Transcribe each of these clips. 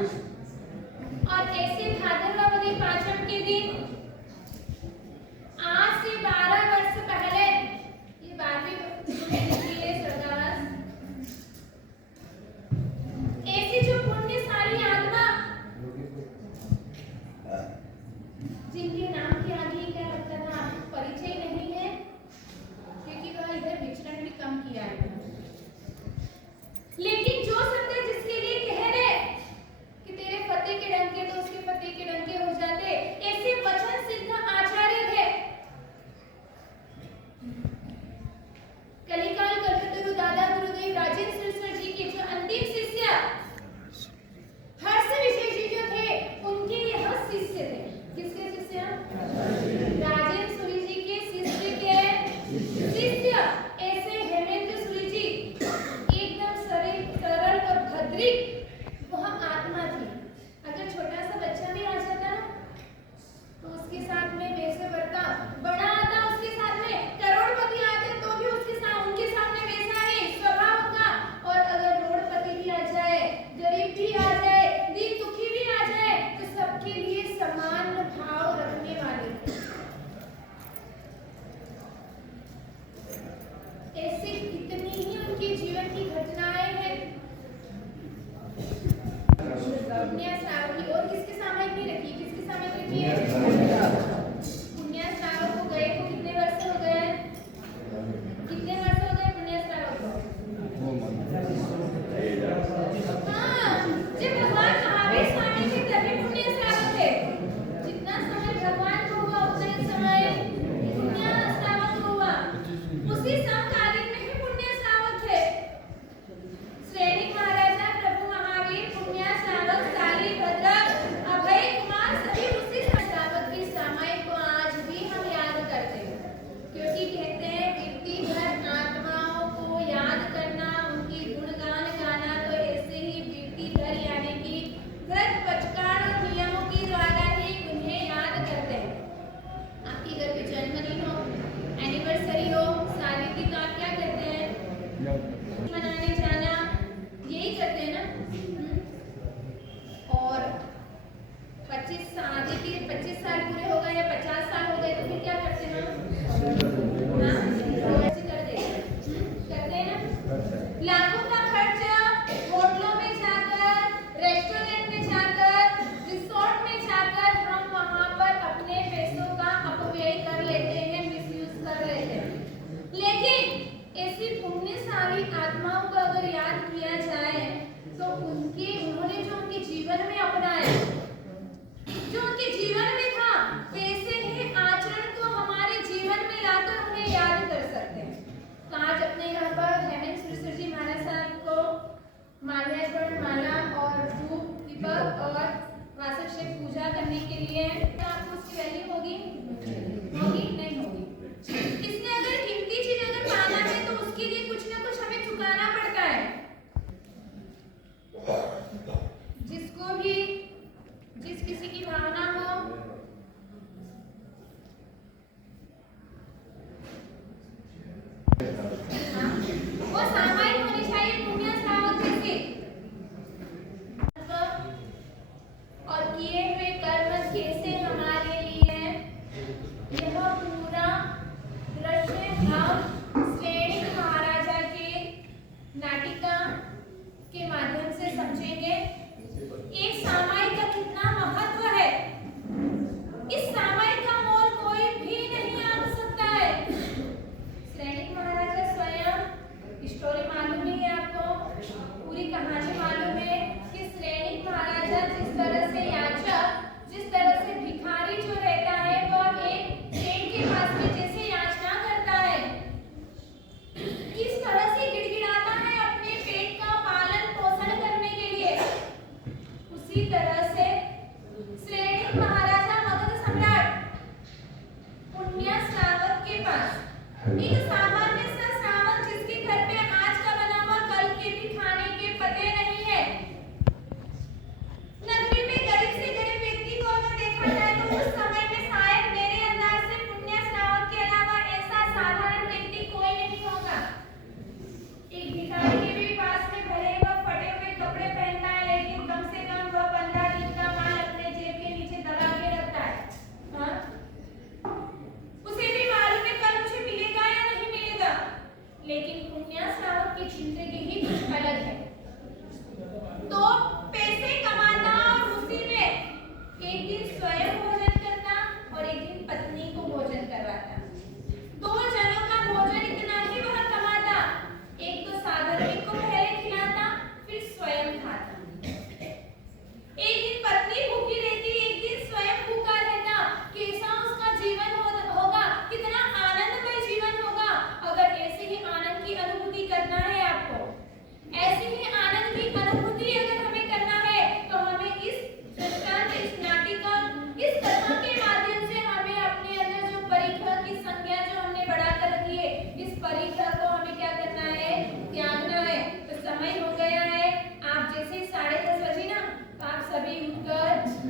और ऐसे भाद्रवादी पांचम के दिन आज से 12 वर्ष पहले ये 12वीं स्वर्गवास ऐसी जो पुण्यशाली आत्मा जिनके नाम के आगे क्या लगता था परिचय नहीं है क्योंकि वह इधर विचरण भी कम किया है, लेकिन जो सत्य जिसके लिए कह रहे कि तेरे पति के डंके तो उसके पति के डंके हो जाते, ऐसे वचन सिद्ध आचार्य थे। कलिकाल कल्पतरु दादा गुरुदेव राजेंद्र सर जी के जो अंतिम शिष्य हर्ष विजय जी जो थे उनके यह शिष्य थे। किसके शिष्य? राजेंद्र सूरी जी के शिष्य के शिष्य ऐसे हेमेंद्र सूरी जी एकदम सरल और भद्रिक वह आत्मा थी। अगर छोटा सा बच्चा भी आ जाता तो उसके साथ में वैसे बर्ताव, बड़ा आता उसके साथ में करोड़पति आ जाए तो भी उसके साथ उनके सामने वैसा ही स्वभाव का, और अगर करोड़पति भी आ जाए, गरीब भी आ जाए, दीन दुखी भी आ जाए तो सबके लिए समान भाव रखने वाले। ऐसे कितनी ही उनके जीवन की घटनाएं हैं। पुण्य श्रावक और किसके सामयिक नहीं रखी? किसके सामयिक रखी है? पुण्य श्रावक को गए को कितने वर्ष हो गए? कितने वर्ष हो गए पुण्य श्रावक को? हाँ, जब भगवान महावीर स्वामी थे तभी पुण्य श्रावक थे। जितना समय भगवान को हुआ उतने समय पुण्य श्रावक को हुआ। उसी समकालीन में ही पुण्य श्रावक थे। श्रेणी महाराजा प्रभु महावीर पुण्य श्रावक सालीभद्र अभय कुमार सभी उसी श्रावक की सामायिक को आज भी हम याद करते हैं, क्योंकि कहते हैं व्यक्ति भर आत्माओं को याद करना, उनकी गुणगान गाना, तो ऐसे ही व्यक्ति धर यानी कि व्रत पचकार और नियमों के द्वारा ही उन्हें याद करते हैं। आपके घर पे जन्मदिन हो, एनिवर्सरी हो, शादी की, तो आप क्या करते हैं? मनाने जाना, यही करते हैं ना। और 25 शादी के 25 साल पूरे हो गए या 50 साल हो गए तो फिर क्या करते हैं? ऐसे कर देते हैं, करते हैं ना। लाखों का खर्च होटलों में जाकर, रेस्टोरेंट में जाकर, रिसोर्ट में जाकर हम वहां पर अपने पैसों का अपव्यय कर लेते हैं, मिसयूज कर लेते हैं। लेकिन ऐसी पुण्यशाली आत्माओं को अगर याद किया जाए तो उन्होंने जो उनके जीवन में अपनाया, जो उनके जीवन में था, वैसे ही आचरण को हमारे जीवन में लाकर उन्हें याद कर सकते हैं। तो आज अपने यहाँ पर हेमेंद्र सूरी जी महाराज साहब को माल्यार्पण, माला और धूप दीपक और वासक से पूजा करने के लिए तो आपको उसकी वैल्यू होगी? नहीं होगी। इसने अगर कीमती चीज अगर पाना है तो उसके लिए कुछ ना कुछ हमें चुकाना पड़ता है। जिसको भी जिस किसी की भावना हो, वो सामायिक होनी चाहिए पुण्य श्रावक जैसे, और किए हुए कर्म कैसे हमारे लिए है, यह पूरा दृश्य हम श्रेणी महाराजा के नाटिका के माध्यम से समझेंगे। एक सामायिक का कितना महत्व है, इस सामायिक का मोल कोई भी नहीं आंक सकता है। श्रेणी महाराजा स्वयं, स्टोरी मालूम ही है आपको, पूरी कहानी मालूम है कि श्रेणी महाराजा जिस तरह से याचक, जिस तरह से भिखारी जो रहता है वह एक सेठ के पास में जैसे याचना करता है, किस तरह से गिड़गिड़ाता है अपने पेट का पालन पोषण करने के लिए, उसी तरह से श्रेणी महाराजा मगध सम्राट पुण्य श्रावक के पास एक सामान्य सा श्रावक जिसके घर पे आज का बना हुआ कल के भी खाने के पते नहीं है। नगरी में गरीब से गरीब व्यक्ति को अगर देखा जाए तो उस समय में शायद मेरे अंदाज से पुण्य श्रावक के अलावा ऐसा साधारण व्यक्ति कोई नहीं होगा। एक भिखारी के भी पास में भले वह फटे हुए कपड़े पहनता है, लेकिन कम से कम वह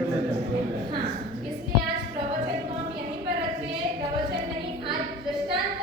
हाँ, इसलिए आज प्रवचन को हम यहीं पर रखते हैं। प्रवचन नहीं, आज दृष्टांत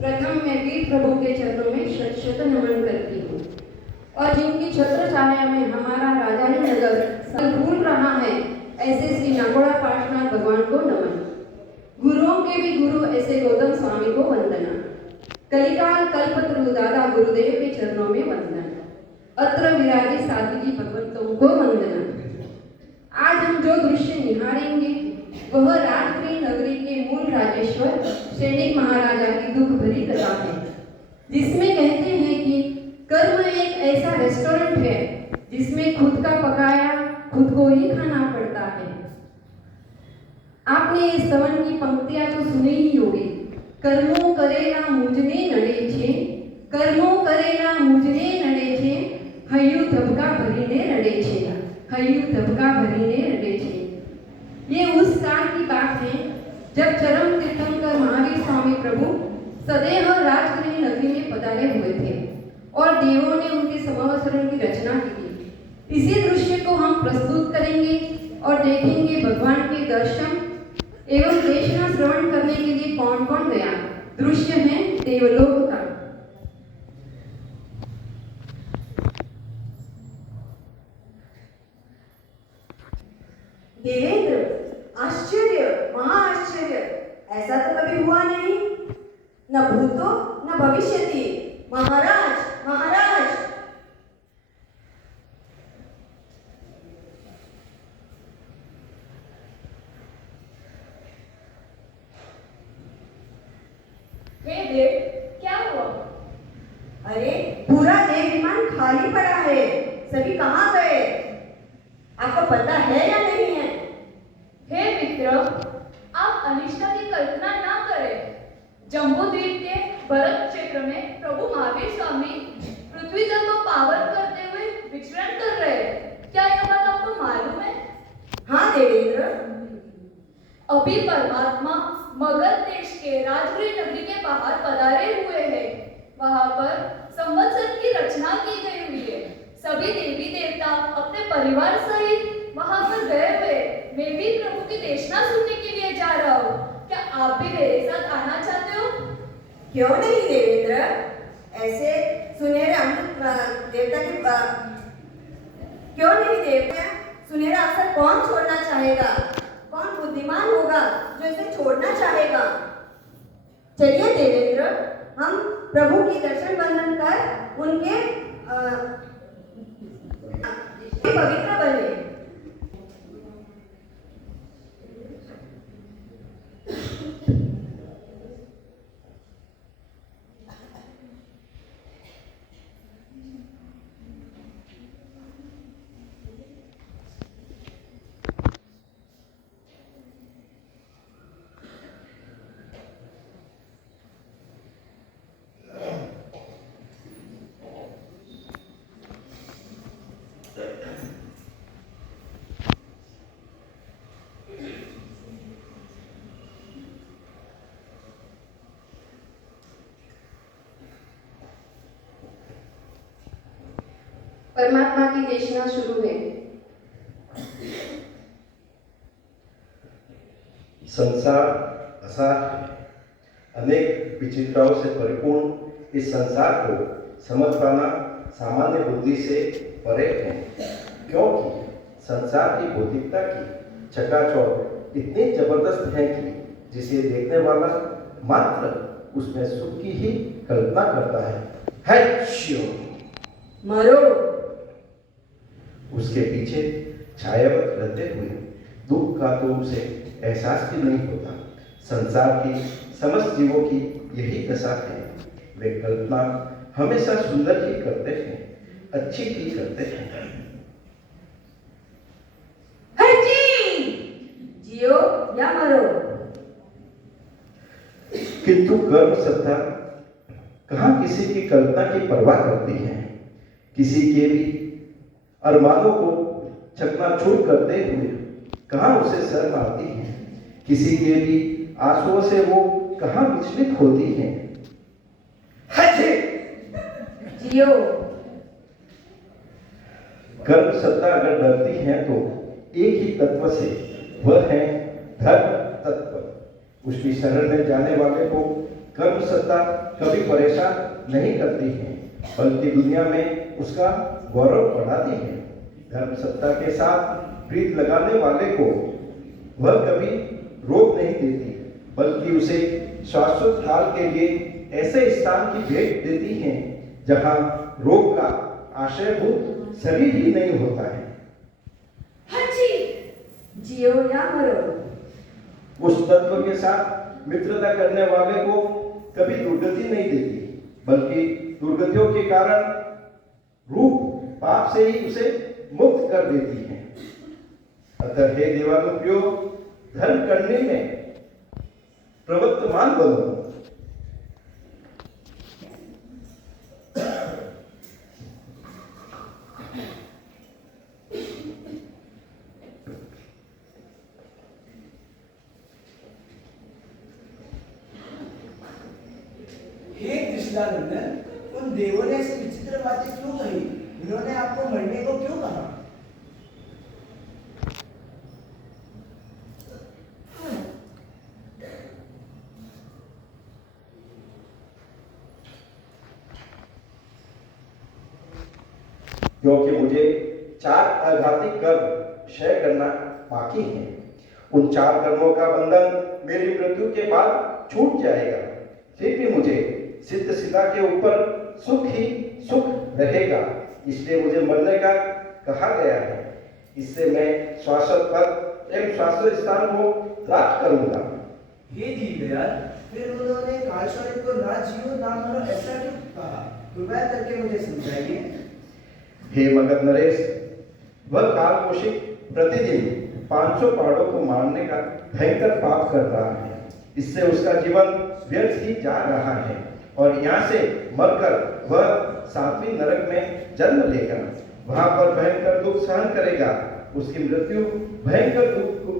प्रथम मैं वीर प्रभु के चरणों में शत शत नमन करती हूँ और जिनकी छत्र छाया में हमारा राजा ही नगर सल भूल रहा है, ऐसे श्री नागोड़ा पार्श्वनाथ भगवान को नमन। गुरुओं के भी गुरु ऐसे गौतम स्वामी को वंदना। कलिकाल कल्पतरु दादा गुरुदेव के चरणों में वंदना। अत्र विराजे साध्वी भगवंतों को वंदना। आज हम जो दृश्य निहारेंगे वह राजगृह नगरी के मूल राजेश्वर सैनिक महाराजा की दुख भरी कथा है, जिसमें कहते हैं कि कर्म एक ऐसा रेस्टोरेंट है जिसमें खुद का पकाया खुद को ही खाना पड़ता है। आपने इस स्तवन की पंक्तियां तो सुनी ही होगी। कर्मों करेला मुझने नड़े छे, कर्मों करेला मुझने नड़े छे, हयु धबका भरीने रड़े छे, हयु धबका भरीने रड़े छे। ये उस काल की बात है जब चरम तीर्थंकर महावीर स्वामी प्रभु सदैव राजगृह नगरी में पधारे हुए थे और देवों ने उनके समावसरण की रचना की थी। इसी दृश्य को हम प्रस्तुत करेंगे और देखेंगे भगवान के दर्शन एवं देशना श्रवण करने के लिए कौन कौन गया। दृश्य है देवलोक का। देवेंद्र, आश्चर्य, महाआश्चर्य, ऐसा तो कभी हुआ नहीं। न भूतो न भविष्यति। महाराज, महाराज। हे देव, क्या हुआ? अरे पूरा देव विमान खाली पड़ा है, सभी कहाँ गए? आपको पता है या नहीं है? हे मित्र, आप अनिष्टा की कल्पना ना करें। जम्बूद्वीप के भरत क्षेत्र में प्रभु महावीर स्वामी पृथ्वी तल को पावन करते हुए विचरण कर रहे हैं। क्या यह बात आपको मालूम है? हाँ देवेंद्र। अभी परमात्मा मगध देश के राजगृह नगरी के बाहर पधारे हुए हैं। वहां पर संवत्सर की रचना की गई हुई है। सभी देवी देवता अपने परिवार सहित वहां पर गए हुए। मैं भी प्रभु की देशना सुनने के लिए जा रहा हूँ। क्या आप भी मेरे साथ आना चाहते हो? क्यों नहीं देवेंद्र, ऐसे सुनहरे अमृत देवता के क्यों नहीं देवता? सुनहरा अवसर कौन छोड़ना चाहेगा? कौन बुद्धिमान होगा जो इसे छोड़ना चाहेगा? चलिए देवेंद्र, हम प्रभु की दर्शन बंधन कर उनके पवित्र बने। परमात्मा की देशना शुरू है। संसार असार है, अनेक विचित्रताओं से परिपूर्ण इस संसार को समझ पाना सामान्य बुद्धि से परे है, क्योंकि संसार की भौतिकता की चकाचौंध इतनी जबरदस्त है कि जिसे देखने वाला मात्र उसमें सुख की ही कल्पना करता है शिव मरो। उसके पीछे छायावत रहते हुए दुख का तो उसे एहसास भी नहीं होता। संसार की समस्त जीवों की यही दशा है, वे कल्पना हमेशा सुंदर ही करते हैं, अच्छी ही करते हैं। जियो या मरो। किंतु कर्म सत्ता कहाँ किसी की कल्पना की परवाह करती है। किसी के भी अरमानों को चकनाचूर करते हुए कहाँ उसे शर्म आती है। किसी के भी आंसुओं से वो कहाँ विचलित होती है। जियो। कर्म सत्ता अगर डरती है तो एक ही तत्व से, वह है धर्म तत्व। उसकी शरण में जाने वाले को कर्म सत्ता कभी परेशान नहीं करती है, बल्कि दुनिया में उसका गौरव बढ़ाती है। धर्म सत्ता के साथ प्रीत लगाने वाले को वह कभी रोक नहीं देती, बल्कि उसे शाश्वत काल के लिए ऐसे स्थान की भेंट देती है जहां रोग का आश्रयभूत शरीर ही नहीं होता है। जियो या मरो। उस तत्व के साथ मित्रता करने वाले को कभी दुर्गति नहीं देती, बल्कि दुर्गतियों के कारण रूप पाप से ही उसे मुक्त कर देती है। अतः हे देवानुप्रियो, धर्म करने में प्रवर्तमान बनो। हे कृष्णानंदन, उन देवों ने ऐसी विचित्र बातें क्यों कही? उन्होंने आपको मरने को क्यों कहा? क्योंकि मुझे 4 आघाती कर्म क्षय करना बाकी है। उन 4 कर्मों का बंधन मेरी मृत्यु के बाद छूट जाएगा। फिर भी मुझे सिद्ध सिद्धा के ऊपर सुख ही सुख रहेगा, इसलिए मुझे मरने का कहा गया है। इससे मैं शाश्वत पद एवं शाश्वत स्थान को प्राप्त करूंगा। हे दीनदयाल, फिर उन्होंने कालस्वरूप को ना जियो ना मरो ऐसा क्यों कहा? कृपया करके मुझे समझाइए। हे मगध नरेश, वह कालकोशिक प्रतिदिन 500 पहाड़ों को मारने का भयंकर पाप कर रहा है। इससे उसका जीवन व्यर्थ ही जा रहा है और यहाँ से मरकर वह 7वीं नरक में जन्म लेगा। वहां पर भयंकर दुख सहन करेगा। उसकी मृत्यु भयंकर दुख को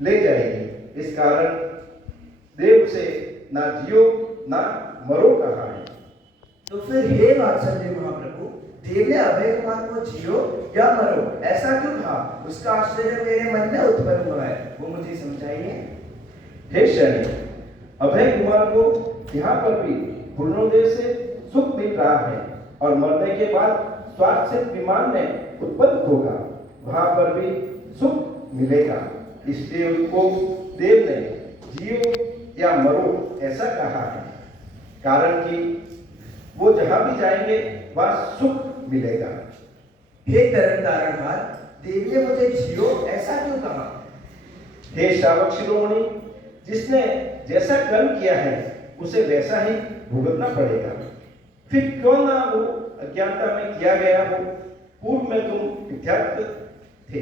ले जाएगी। इस कारण देव से ना जियो ना मरो कहा है। तो फिर हे वात्सल्य महाप्रभु, देव ने अभय कुमार को जियो या मरो ऐसा क्यों कहा? उसका आश्चर्य मेरे मन में उत्पन्न हुआ है, वो मुझे समझाइए। हे शनि, अभय कुमार को यहाँ पर भी पूर्णोदय से सुख मिल रहा है और मरने के बाद स्वार्थ से विमान में उत्पन्न होगा, वहां पर भी सुख मिलेगा। इसलिए उनको देव ने जियो या मरो ऐसा कहा है, कारण कि वो जहां भी जाएंगे वहां सुख मिलेगा। हे तरन तारणहार, देव ने मुझे जियो ऐसा क्यों कहा? हे श्रावक शिरोमणि, जिसने जैसा कर्म किया है उसे वैसा ही भुगतना पड़ेगा। फिर क्यों ना वो अज्ञानता में किया गया हो। पूर्व में तुम विद्यार्थी थे,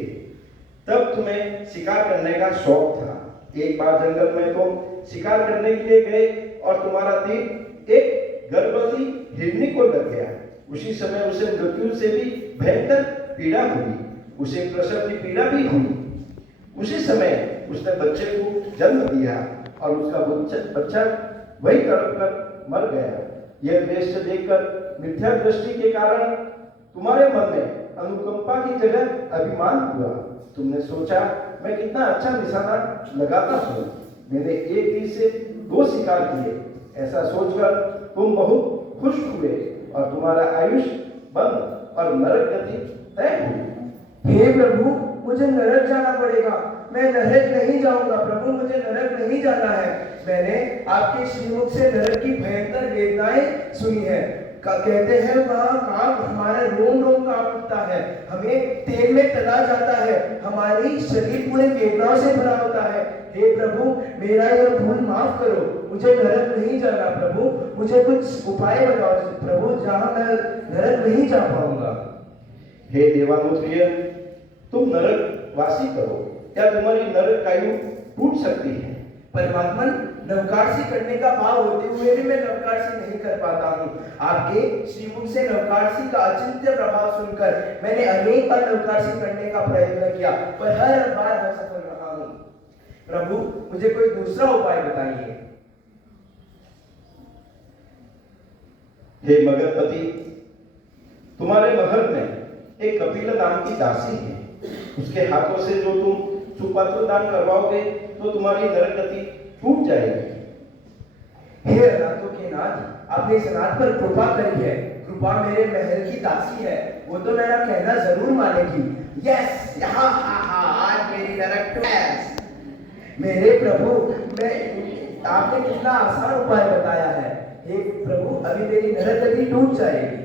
तब तुम्हें शिकार करने का शौक था। एक बार जंगल में तुम शिकार करने के लिए गए और तुम्हारा तीर एक गर्भवती हिरनी को लग गया। उसी समय उसे मृत्यु से भी भयंकर पीड़ा हुई, उसे प्रसव की पीड़ा भी हुई। उसी समय उसने बच्चे को जन्म दिया और उसका बच्चा वही तड़प कर मर गया। यह दृश्य देखकर मिथ्या दृष्टि के कारण तुम्हारे मन में अनुकंपा की जगह अभिमान हुआ। तुमने सोचा मैं कितना अच्छा निशाना लगाता हूँ, मैंने एक तीर से 2 शिकार किए। ऐसा सोचकर तुम बहुत खुश हुए और तुम्हारा आयुष बंद और नरक गति तय हुई। हे प्रभु, मुझे नरक जाना पड़ेगा। मैं नरक नहीं जाऊंगा प्रभु, मुझे नरक नहीं जाना है। मैंने आपके श्रीमुख से नरक की भयंकर वेदनाएं सुनी है। कहते हैं वहाँ कांप, हमारा रोम रोम कांप उठता है, हमें तेल में तला जाता है, हमारी शरीर पूरे वेदनाओं से भरा होता है। हे प्रभु, मेरा यह भूल माफ करो, मुझे नरक नहीं जाना प्रभु, मुझे कुछ उपाय बताओ प्रभु जहाँ मैं नरक नहीं जा पाऊंगा। हे देवानुप्रिय, तुम नरक वासी करो, क्या तुम्हारी नरक कायु टूट सकती है? परमात्मन, नवकारसी करने का भाव होते हुए भी मैं नवकारसी नहीं कर पाता हूँ। आपके श्रीमुख से नवकारसी का अचिंत्य प्रभाव सुनकर मैंने अनेक बार नवकारसी करने का प्रयत्न किया, पर हर बार असफल रहा हूँ। प्रभु, मुझे कोई दूसरा उपाय बताइए। हे मगधपति, तुम्हारे महल में एक कपिला नाम की दासी है। उसके हाथों से जो तुम सुपात्र दान करवाओगे तो तुम्हारी नरक गति टूट जाएगी। हे अनाथों के नाथ, आपने इस अनाथ पर कृपा करी है। कृपा मेरे महल की दासी है, वो तो मेरा कहना जरूर मानेगी। यस, यहाँ आज मेरी नरक टूट। मेरे प्रभु, मैं आपने कितना आसान उपाय बताया है। हे प्रभु, अभी मेरी नरक गति टूट जाएगी।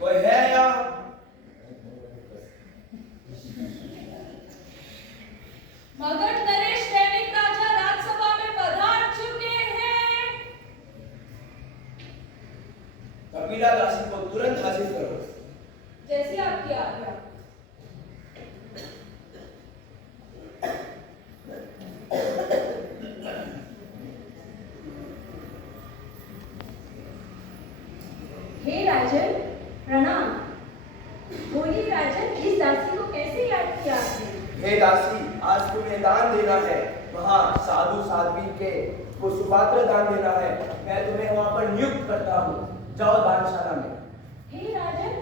कोई है यहाँ? मगध नरेश दैनिक राजा राजसभा में पधार चुके हैं। कपिला दासी को तुरंत हाजिर करो। जैसी आपकी आज्ञा। हे राजन, प्रणाम। बोलिए राजन, इस दासी को कैसे याद किया आपने? हे दासी, आज तुम्हें दान देना है। वहाँ साधु साध्वी के को सुपात्र दान देना है। मैं तुम्हें वहाँ पर नियुक्त करता हूँ। जाओ दानशाला में। हे राजन,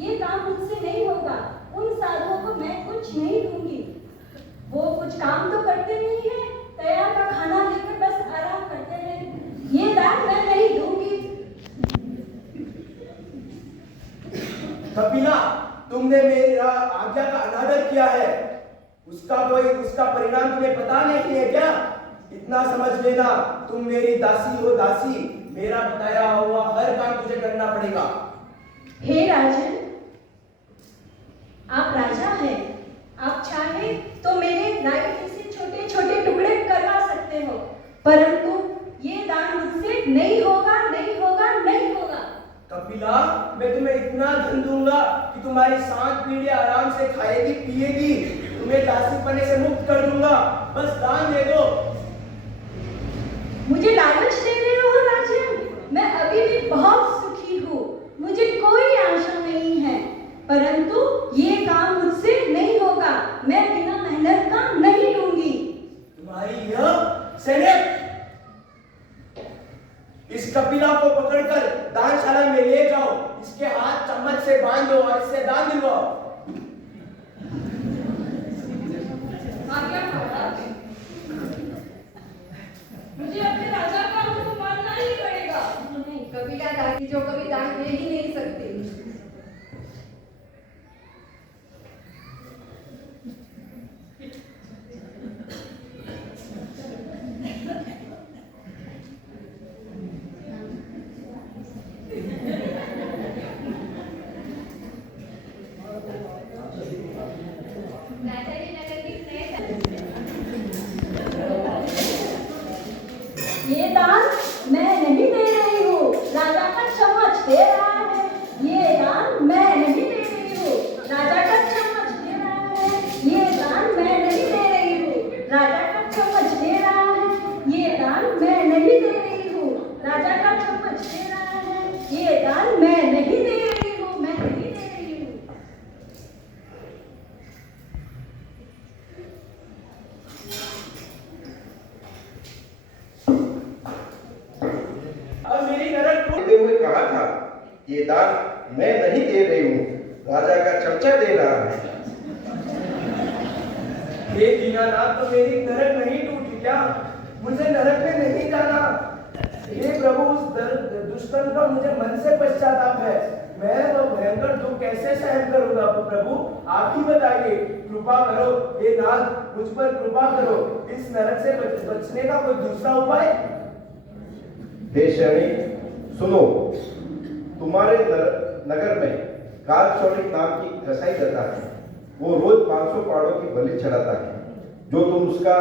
ये काम मुझसे नहीं होगा। उन साधुओं को मैं कुछ नहीं दूंगी। वो कुछ काम तो करते नहीं है, तैयार का खाना लेकर बस आराम करते हैं। ये दान मैं नहीं दूंगी। कपिला, तुमने मेरा आज्ञा का अनादर किया है। उसका परिणाम तुम्हें पता नहीं है क्या? इतना समझ लेना, तुम मेरी दासी हो दासी। मेरा बताया हुआ हर काम तुझे करना पड़ेगा। हे राजन, आप राजा हैं। आप चाहे तो मेरे नाइट से छोटे छोटे टुकड़े करवा सकते हो, परंतु ये दान मुझसे नहीं होगा, नहीं होगा, नहीं होगा। कपिला, मैं तुम्हें इतना धन दूंगा कि तुम्हारी 7 पीढ़ी आराम से खाएगी पिएगी। तुम्हें दासी पने से मुक्त कर दूंगा, बस दान दे दो। मुझे लालच दे रहे हो राजन? मैं अभी भी बहुत सुखी हूँ, मुझे कोई आशा नहीं है, परंतु ये काम मुझसे नहीं होगा। मैं बिना मेहनत का नहीं लूंगी। तुम्हारी यह सैनिक, इस कपिला को पकड़कर दानशाला में ले जाओ। इसके हाथ चम्मच से बांध दो और इससे दान दिलवाओ। आज्ञा महाराज, मुझे अपने राजा का हुक्म मानना ही पड़ेगा। नहीं, कपिला दासी जो कभी दान दे ही नहीं सकती। ये दान मैं नहीं दे रही हूँ, राजा का चम्मच दे रहा है। ये दान मैं नहीं दे रही हूँ, राजा का चम्मच दे रहा है। ये दान मैं नहीं दे रही हूँ, राजा का चम्मच दे रहा है। ये दान मैं नहीं दे रही ये दान मैं नहीं दे रही हूँ, राजा का चमचा दे रहा है। हे दीनानाथ, तो मेरी नरक नहीं टूटी क्या? मुझे नरक में नहीं जाना। हे प्रभु, उस दुष्कर्म का मुझे मन से पश्चाताप है। मैं वो भयंकर दुख कैसे सहन करूंगा प्रभु? आप ही बताइए। कृपा करो हे नाथ, मुझ पर कृपा करो। इस नरक से बचने का कोई दूसरा उपाय? हे शरणी, सुनो, तुम्हारे नगर में कालचौरिक नाम की कसाई रहता है। वो रोज 500 पाड़ों की बलि चढ़ाता है। जो तुम उसका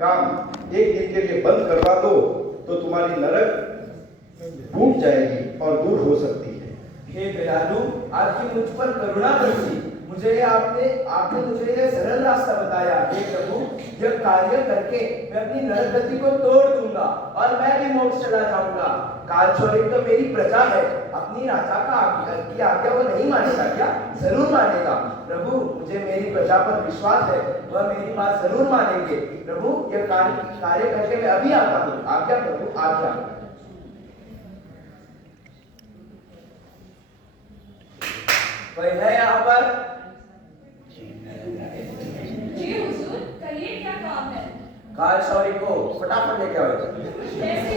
काम एक दिन के लिए बंद करवा दो तो तुम्हारी नरक टूट जाएगी और दूर हो सकती है। हे दयालु, आपकी मुझ पर करुणा बरसी। आपने मुझे यह सरल रास्ता बताया। हे प्रभु, यह कार्य करके मैं अपनी नरक गति को तोड़ दूंगा और मैं भी मोक्ष चला जाऊंगा। कालचौरिक तो मेरी प्रजा है, अपनी राजा की आज्ञा वो नहीं मानेगा क्या? जरूर मानेगा। प्रभु, मुझे मेरी प्रजा पर विश्वास है, वह मेरी बात जरूर मानेंगे। प्रभु, यह कार्य करके मैं अभी आता हूँ। आज्ञा प्रभु, आज्ञा। कोई है यहाँ पर? जी हुजूर, कहिए क्या काम है? कालचौरिक को फटाफट लेके आओ। कैसे?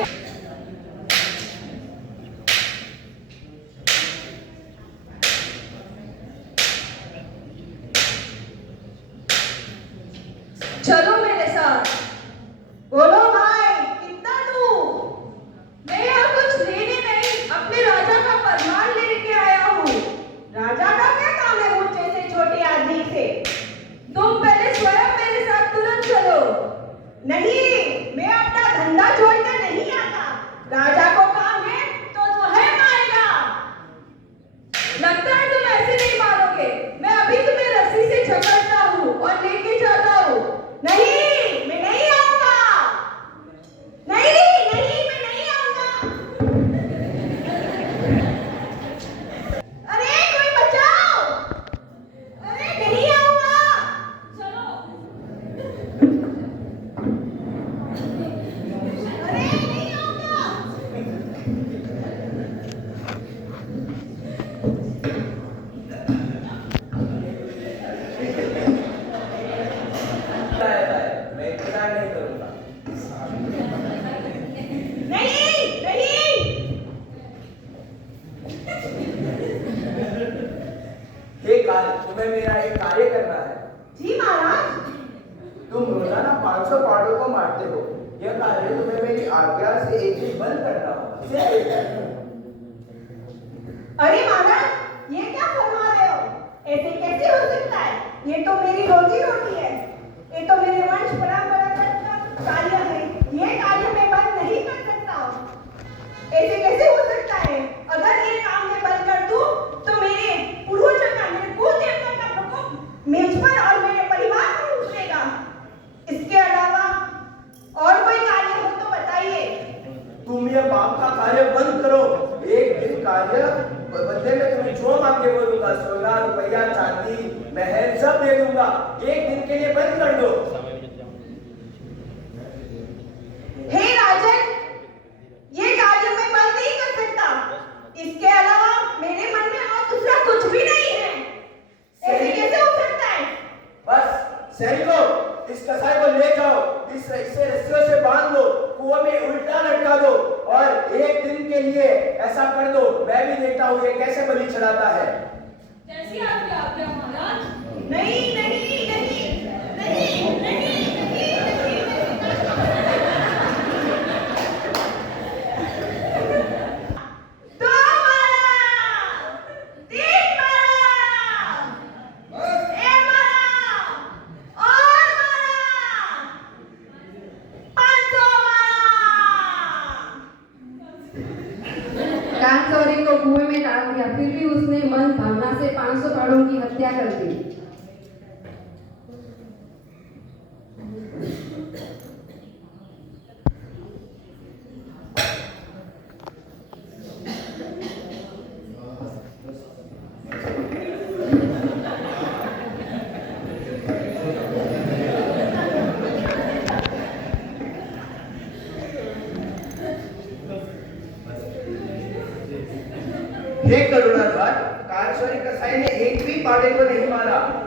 चलो मेरे साथ। बोलो भाई, कितना दूर? मैं यहाँ कुछ लेने नहीं, अपने राजा का फरमान लेके आया हूँ। राजा का क्या काम है मुझ जैसे छोटे आदमी से? तुम पहले स्वयं मेरे साथ तुरंत चलो। नहीं, मैं अपना धंधा छोड़कर नहीं आता। राजा को काम है तो स्वयं आएगा। लगता है तुम ऐसे नहीं मारोगे। मैं अभी तुम्हें रस्सी से जकड़ता हूँ और लेके जाता हूँ। नहीं, मैं नहीं आऊंगा। नहीं, नहीं, मैं नहीं आऊंगा। अरे कोई बचाओ। अरे नहीं आऊंगा। चलो। अरे नहीं आऊंगा। मैं इतना नहीं करूंगा। नहीं, नहीं। हे काल, तुम्हें मेरा एक कार्य करना है। जी महाराज। तुम रोजाना 500 पाड़ों को मारते हो। यह कार्य तुम्हें मेरी आज्ञा से एक दिन बंद करना होगा। अरे महाराज, ये क्या फरमा रहे हो? ऐसे कैसे हो सकता है? ये तो मेरी रोजी रोटी है। ये तो मेरे वंश परंपरागत का कार्य है। ये कार्य मैं बंद नहीं कर सकता हूँ। ऐसे कैसे हो सकता है? अगर ये काम मैं बंद कर दूं तो मेरे पूर्वजों का, मेरे कुल देवता का प्रकोप मुझ पर और मेरे परिवार पर उतरेगा। इसके अलावा और कोई कार्य हो तो बताइए। तुम यह पाप का कार्य बंद करो। एक दिन कार्य बदले में तुम्हें जो मांगे वो दूंगा। सोना, रुपया, चांदी, महल सब दे दूंगा। एक दिन के लिए बंद कर दो। हे राजन, ये कार्य मैं बंद नहीं कर सकता। इसके अलावा मेरे मन में और दूसरा कुछ भी नहीं है। ऐसे कैसे हो सकता है? बस सैनिकों, इस कसाई को ले जाओ, इसे रस्सियों से बांध दो, कुआं में उल्टा लटका दो और एक दिन के लिए ऐसा कर दो। मैं भी देखता हूँ ये कैसे बलि चढ़ाता है। जैसी आपकी आज्ञा महाराज। नहीं, नहीं, नहीं, नहीं, नहीं, नहीं, नहीं। दो मारा, तीन मारा, एक मारा, और मारा, 500 मारा। कालचौरिक को कुएं में डाल दिया, फिर भी उसने मन भावना से 500 पाड़ों की हत्या कर दी।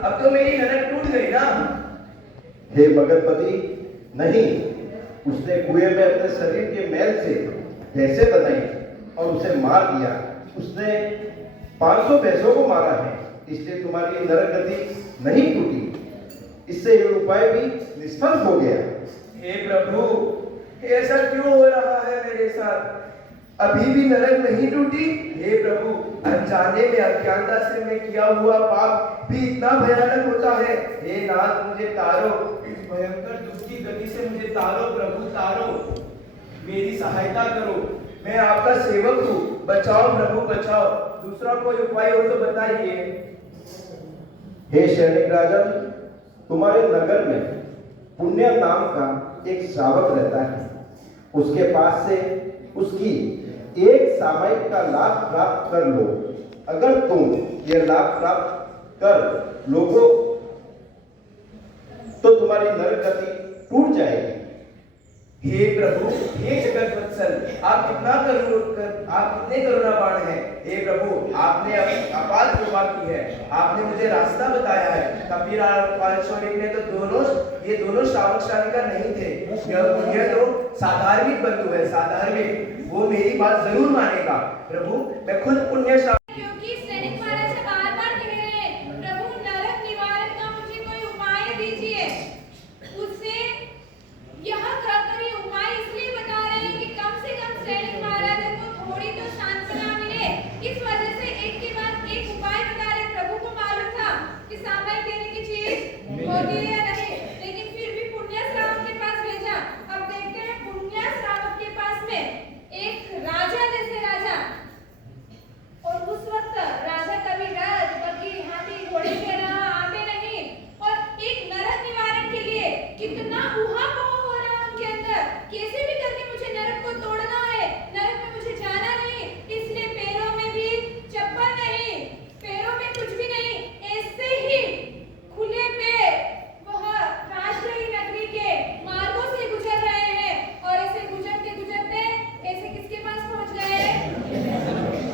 अब तो मेरी नरक टूट गई ना। हे मगधपति, नहीं, उसने कुएं में अपने शरीर के मैल से भैंसे बनाई और उसे मार दिया। उसने 500 भैंसों को मारा है, इसलिए तुम्हारी नरक गति नहीं टूटी। इससे ये उपाय भी निष्फल हो गया। हे प्रभु, ऐसा क्यों हो रहा है मेरे साथ? अभी भी नरक नहीं टूटी? हे प्रभु, अनजाने में अज्ञानता से मैं किया हुआ पाप भी इतना भयानक होता है। हे नाथ, मुझे तारो, इस भयंकर दुख की गति से मुझे तारो प्रभु, तारो, मेरी सहायता करो। मैं आपका सेवक हूँ, बचाओ प्रभु बचाओ। दूसरा कोई उपाय हो तो बताइए। हे सैनिक राजन, तुम्हारे नगर में पुण्य नाम का एक श्रावक रहता है। उसके पास से उसकी एक सामयिक का लाभ प्राप्त कर लो। अगर तुम यह लाभ प्राप्त कर लोगो तो तुम्हारी नरक गति टूट जाएगी। हे प्रभु, हे जगत वत्सल, आप कितने करुणावान हैं। हे प्रभु, आपने अपार कृपा की है। आपने मुझे रास्ता बताया है। कबीर और पालचौरी ने तो ये दोनों श्रावक श्राविका नहीं थे। यह तो साधार्मिक बंधु है, साधार्मिक। वो मेरी बात जरूर मानेगा। प्रभु, मैं खुद पुण्य क्योंकि सैनिक महाराज बार-बार कह रहे हैं, प्रभु नरक निवारण का मुझे कोई उपाय दीजिए। उससे यह कहकर ये उपाय इसलिए बता रहे हैं कि कम से कम सैनिक महाराज को थोड़ी तो सांत्वना मिले। इस वजह से एक के बाद एक उपाय बता रहे। प्रभु को मालूम था कि सामयिक देने की चीज होती है या नहीं, लेकिन फिर भी पुण्य श्रावक के पास भेजा। अब देखते हैं पुण्य श्रावक के पास में एक राजा जैसे राजा, और उस वक्त राजा कभी रथ, बग्घी, हाथी, घोड़े के अलावा आते नहीं, और एक नरक निवारण के लिए कितना ऊहापोह हो रहा है उनके अंदर। कैसे भी करके मुझे नरक को तोड़ना है, नरक में मुझे जाना नहीं, इसलिए पैरों में भी चप्पल नहीं, पैरों में कुछ भी नहीं, ऐसे ही खुले पैर वह राजगृह नगरी के मार्गों से गुजर रहे हैं। और ऐसे गुजरते गुजरते ऐसे किसके पास पहुंच गए?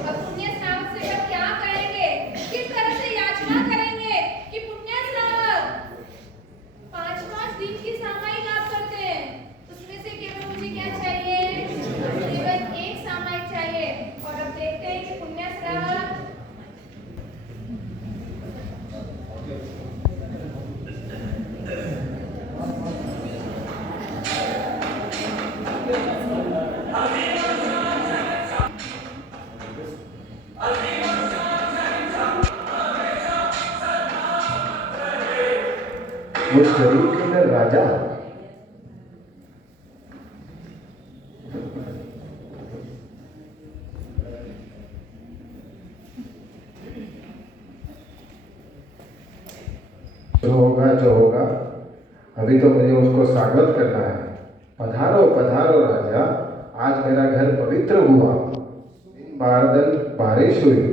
अब पुण्य श्रावक से अब क्या करेंगे, किस तरह से याचना करेंगे कि पुण्य श्रावक 5-5 दिन की सामयिक आप करते हैं, उसमें से केवल मुझे क्या चाहिए? केवल एक सामयिक चाहिए। और अब देखते हैं कि पुण्य श्रावक वो जरूर कि मैं राजा। जो होगा अभी तो मुझे उसको स्वागत करना है। पधारो पधारो राजा, आज मेरा घर पवित्र हुआ। बादल बारिश हुई।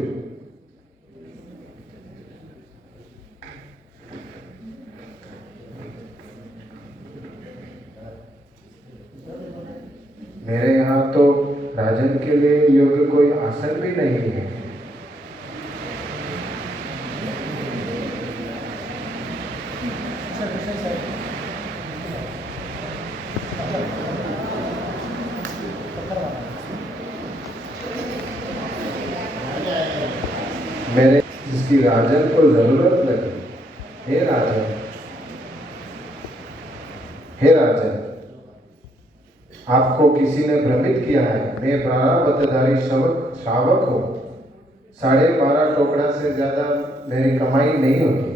मेरे यहाँ तो राजन के लिए योग्य कोई आसन भी नहीं है। मेरे जिसकी राजन को जरूरत लगी। हे राजन, हे राजन, आपको किसी ने भ्रमित किया है। मैं प्रारब्धधारी श्रावक हूँ। 12.5 टोकरा से ज्यादा मेरी कमाई नहीं होती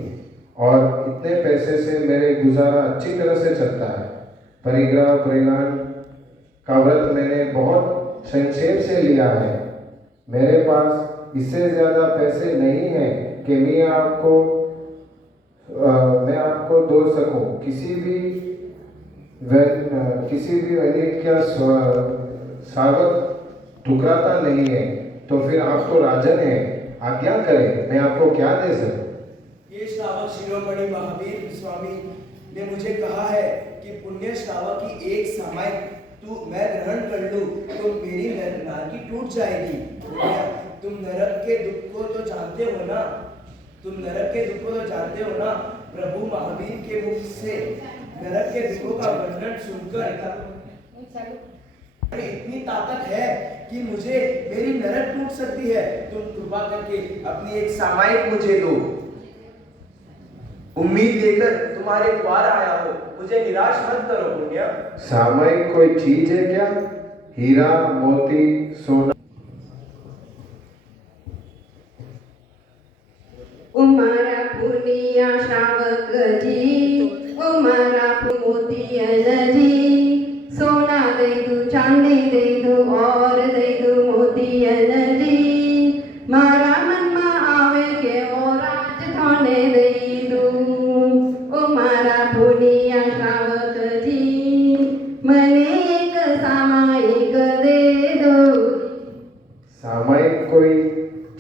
और इतने पैसे से मेरे गुजारा अच्छी तरह से चलता है। परिग्रह परिगण का व्रत मैंने बहुत संक्षेप से लिया है। मेरे पास इससे ज्यादा पैसे नहीं हैं कि मैं आपको दो सकूं। किसी भी वैनिक क्या स्वागत ठुकराता नहीं है। तो फिर आप तो राजन हैं, आज्ञा करें, मैं आपको क्या दे सकूं? ये श्रावक शिरोमणि महावीर स्वामी ने मुझे कहा है कि पुण्य श्रावक की एक सामयिक मैं ग्रहण कर लूं तो मेरी नारकी टूट जाएगी। तुम नरक के दुख को तो जानते हो ना। तुम नरक के दुखों तो जानते हो ना। प्रभु महावीर के मुख से नरक के दुखों का वर्णन सुनकर इतनी ताकत है कि मुझे मेरी नरक टूट सकती है। तुम कृपा करके अपनी एक सामायिक मुझे दो। उम्मीद लेकर तुम्हारे द्वार आया हो, मुझे निराश मत करो पुण्य। सामायिक कोई चीज है क्या? हीरा, मोती, सोना? उमारा पुनिया श्रावक जी, उमारा मोतियन जी, सोना दे दू, चांदी दे दू और दे दू मोतियन जी। मारा मन में आवे के ओ राज थाने दे दू। उमारा पुनिया श्रावक जी, मने एक सामायिक दे दो। सामायिक कोई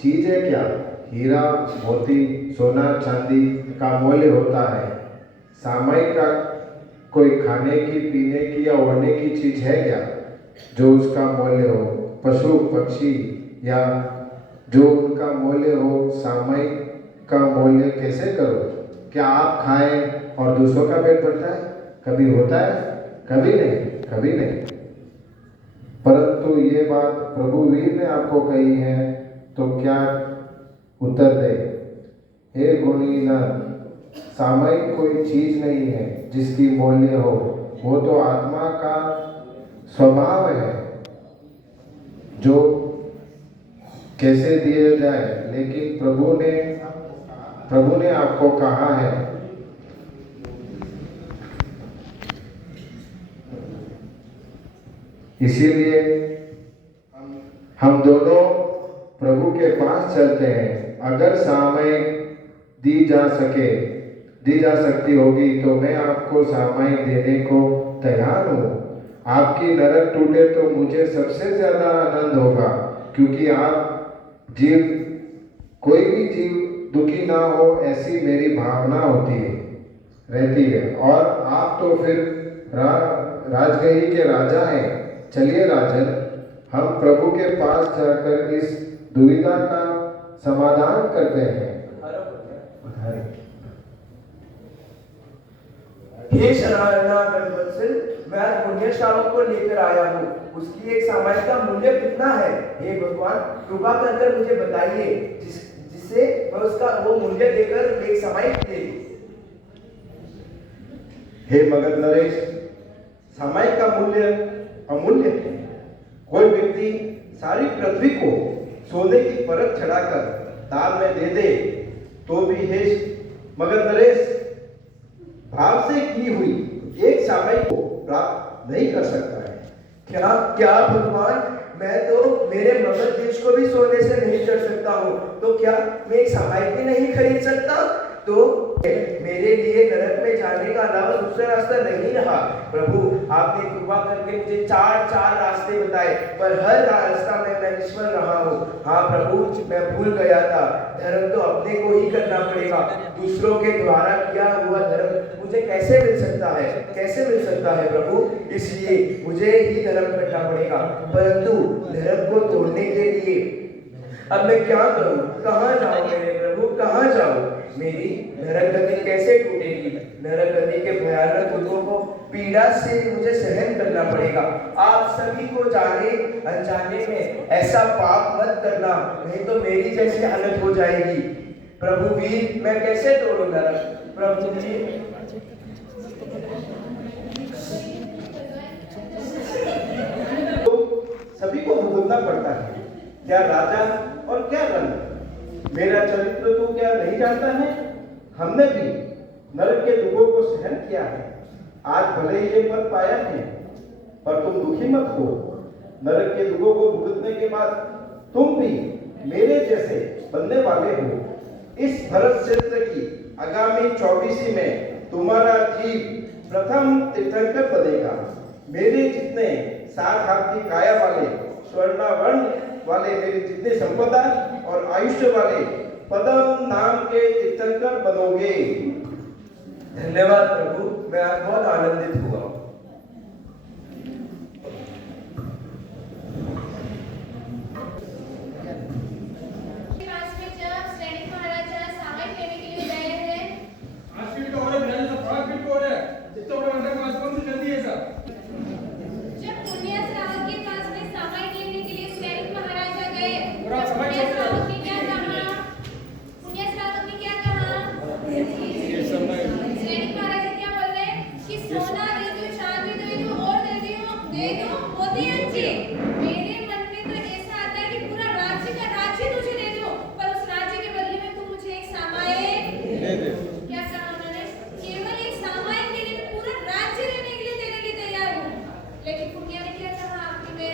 चीज है क्या? हीरा, मोती, सोना, चांदी का मूल्य होता है। सामायिक का कोई खाने की, पीने की या ओढ़ने की चीज है क्या जो उसका मूल्य हो? पशु, पक्षी या जो उनका मूल्य हो। सामायिक का मूल्य कैसे करो? क्या आप खाएं और दूसरों का पेट भरता है? कभी होता है? कभी नहीं, कभी नहीं। परंतु ये बात प्रभु वीर ने आपको कही है तो क्या उत्तर दे? हे गुणीनाथ, सामायिक कोई चीज नहीं है जिसकी मूल्य हो। वो तो आत्मा का स्वभाव है जो कैसे दिए जाए। लेकिन प्रभु ने आपको कहा है इसीलिए हम दोनों प्रभु के पास चलते हैं। अगर सामायिक दी जा सकती होगी तो मैं आपको सामायिक देने को तैयार हूँ। आपकी नरक टूटे तो मुझे सबसे ज्यादा आनंद होगा, क्योंकि कोई भी जीव दुखी ना हो ऐसी मेरी भावना रहती है। और आप तो फिर राजगही के राजा हैं। चलिए राजन, हम प्रभु के पास जाकर इस दुविधा का समाधान करते हैं। हे शरणागत वत्सल, मैं आज पुण्य श्रावक को लेकर आया हूँ। उसकी एक सामायिक का मूल्य कितना है? हे भगवान, कृपा कर मुझे बताइए जिससे मैं उसका वो मूल्य देकर एक सामायिक ले लूं। हे मगध नरेश, सामायिक का मूल्य अमूल्य है। कोई व्यक्ति सारी पृथ्वी को सोने की परत चढ़ाकर दान में दे दे तो भी हे मगध नरेश भाव से की हुई एक सामायिक को प्राप्त नहीं कर सकता है। क्या भगवान, मैं तो मेरे मगध देश को भी सोने से नहीं चढ़ सकता हूँ, तो क्या मैं एक सामायिक भी नहीं खरीद सकता? तो मेरे लिए नरक में जाने का अलावा दूसरा रास्ता नहीं रहा। प्रभु, आपने कृपा करके मुझे चार रास्ते बताए, पर हर रास्ता में मैं निष्फल रहा हूँ। हाँ प्रभु, मैं भूल गया था। धर्म तो अपने को ही करना पड़ेगा। दूसरों के द्वारा किया हुआ धर्म मुझे कैसे मिल सकता है प्रभु? इसलिए मुझे ही धर्म करना पड़ेगा। परंतु धर्म को तोड़ने के लिए अब मैं क्या करूं? कहाँ जाऊं मेरे प्रभु, कहाँ जाऊं? मेरी नरक गति कैसे टूटेगी? नरक गति के भयानक दुखों को पीड़ा से मुझे सहन करना पड़ेगा। आप सभी को जाने अनजाने में ऐसा पाप मत करना, नहीं तो मेरी जैसी हालत हो जाएगी। प्रभु वीर, मैं कैसे तोड़ूं नरक? प्रभु जी, तो सभी को भुगतना पड़ता है, क्या राजा और क्या रंग। मेरा चरित्र तो क्या नहीं जानता है? हमने भी नरक के दुखों को सहन किया है। आज भले ही ये पद पाया है, पर तुम दुखी मत हो। नरक के दुखों को भुगतने के बाद तुम भी मेरे जैसे बनने वाले हो। इस भरत क्षेत्र की आगामी 24 में तुम्हारा जीव प्रथम तीर्थंकर बनेगा। मेरे जितने 7 हाथ की काया वाले, स्वर्णावर्ण वाले मेरी जितनी संपदा और आयुष्य वाले पद्म नाम के तीर्थंकर बनोगे। धन्यवाद प्रभु, मैं आज बहुत आनंदित हुआ। पास में जब सैनिक महाराजा सामायिक तो अपना नाटक आज कौन सी जल्दी है साहब? जब पुण्य श्रावक के पास में सामायिक लेने के लिए श्रेणिक महाराजा गए, और आप समझ पुण्य सकते हो। श्रावक ने क्या कहा? पुण्य श्रावक ने क्या कहा? ये समय श्रेणिक महाराजा क्या बोल रहे हैं कि सोना दे दो, चांदी दे दो और दे दो मोती अंची। मेरे मन में तो ऐसा आता है कि पूरा राज्य का राज्य तुझे दे दूं, पर उस राज्य के बदले में तू मुझे एक सामायिक दे दे। क्या कहा उन्होंने? केवल एक सामायिक के लिए मैं पूरा राज्य देने के लिए देने के लिए तैयार हूँ। लेकिन पुण्य ने क्या कहा आखिर में?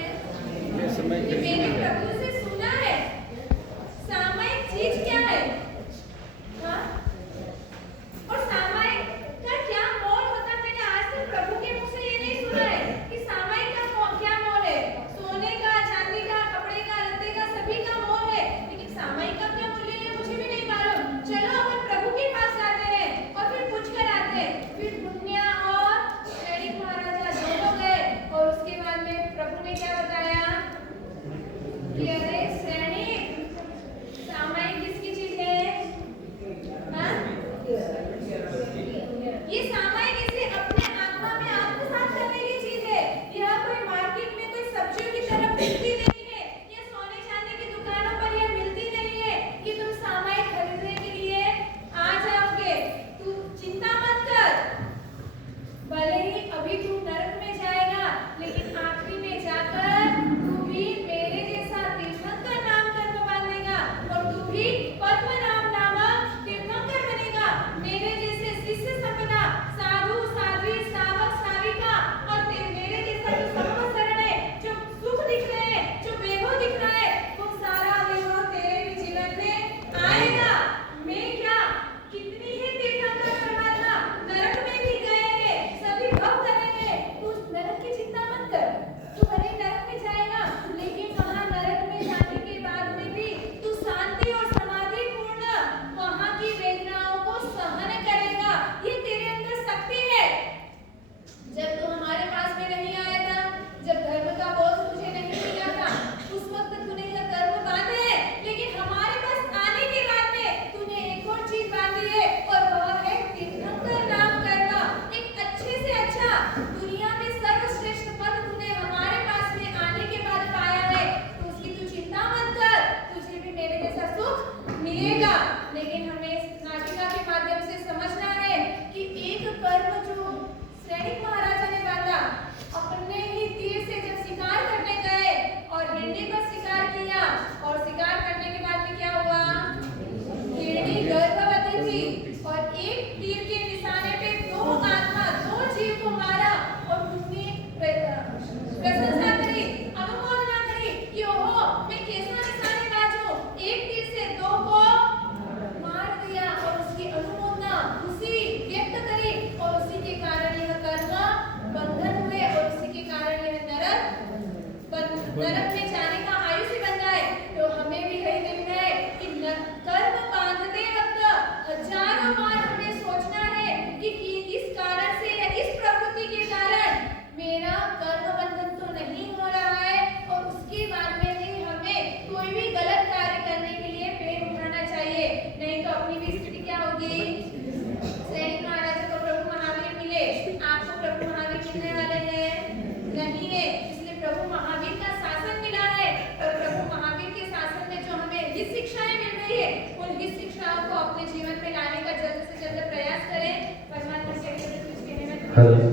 ये समय कि मैंने प्रभु से सुना है सामायिक चीज क्या है, हाँ? और सामायिक का क्या मोल होता है? मैंने आज तक प्रभु के मुंह से ये नहीं सुना है कि सामायिक का क्या मोल है। सोने का, चांदी का, कपड़े का, लत्ते का, सभी का मोल है, लेकिन सामायिक का क्या मूल्य है मुझे भी नहीं मालूम। चलो अपन प्रभु के पास जाते हैं और फिर पूछ कर आते हैं। फिर पुण्य और श्रेणिक महाराजा दोनों गए और उसके बाद में प्रभु ने क्या बताया कि अरे श्रेणिक, सामायिक किसकी चीज है? हाँ? ये सामायिक इसे अपने आत्मा में आत्मसात करने की चीज है। यह कोई मार्केट में कोई सब्जियों की तरह बिकती नहीं है, ये सोने चांदी की दुकानों पर यह मिलती नहीं है कि तुम सामायिक खरीदने के लिए आ जाओगे। तू चिंता मत कर, भले ही अभी तू नरक में जाएगा, लेकिन आखिरी में जाकर तू भी मेरे जैसा तीर्थंकर नाम कर्म बांधेगा और तू भी पद्मनाभ नामक तीर्थंकर बनेगा। मेरे जैसे शिष्य संपदा, साधु साध्वी, सावक साविका और मेरे जैसा जो सर्वशरण है, जो सुख दिख रहे हैं, जो वैभव दिख रहा है, वो सारा वैभव तेरे भी जीवन में आएगा। मैं क्या कितनी ही तीर्थंकर परमात्मा नरक में भी गए हैं, सभी भव करेंगे। तू उस नरक की चिंता मत कर, तू भले नरक में जाएगा, लेकिन वहां नरक में जाने के बाद में भी तू शांति और समाधि पूर्ण वहां की वेदनाओं को सहन करेगा। ये तेरे अंदर शक्ति है। जब तू हमारे पास में नहीं आया था, जब धर्म का बोझ तुझे नहीं मिला था, उस वक्त तूने यह कर्म बांधे हैं, लेकिन हमारे पास आने के बाद में तूने एक और चीज बांधी है और वह है तीर्थंकर नाम करना। एक अच्छे से अच्छा, दुनिया में सर्वश्रेष्ठ पद तूने हमारे पास में आने के बाद पाया है, तो उसकी तू चिंता मत कर, तुझे भी मेरे जैसा सुख मिलेगा। लेकिन हमें इस नाटिका के माध्यम से समझना है कि एक कर्म जो श्रेणिक महाराजा ने बांधा, अपने ही तीर से जब शिकार करने गए और हिरणी पर शिकार किया, और शिकार करने के बाद में क्या हुआ? हिरणी गर्भवती थी और एक तीर के निशाने पे दो आत्मा, दो जीव को मारा और उनने प्रशंसा करी, अनुमोदना करी कि ओहो मैं कैसा निशानेबाज हूं, एक तीर से दो को मार दिया और उसकी अनुमोदना, खुशी व्यक्त करी और उसी के कारण यह कर्म बंधन हुए और उसी के कारण यह नरक में जाने का आयुष्य बनता है। तो हमें भी यही देखना है कि कर्म बांधते वक्त हजारों बार हमें सोचना है कि इस कारण से या इस प्रवृत्ति के कारण मेरा कर्म बंधन तो नहीं हो रहा है, और उसके बाद में भी हमें कोई भी गलत कार्य करने के लिए पैर उठाना चाहिए, नहीं तो अपनी भी स्थिति क्या होगी? श्रेणिक महाराजा को प्रभु महावीर मिले, आपको प्रभु महावीर मिलने वाले हैं नहीं है, इसलिए प्रभु महावीर का शासन मिला है। और प्रभु महावीर के शासन में जो हमें हित शिक्षाएं मिल रही है, उन हित शिक्षाओं को अपने जीवन में लाने का जल्द से जल्द प्रयास करें। परमात्मा के लिए कुछ कहने में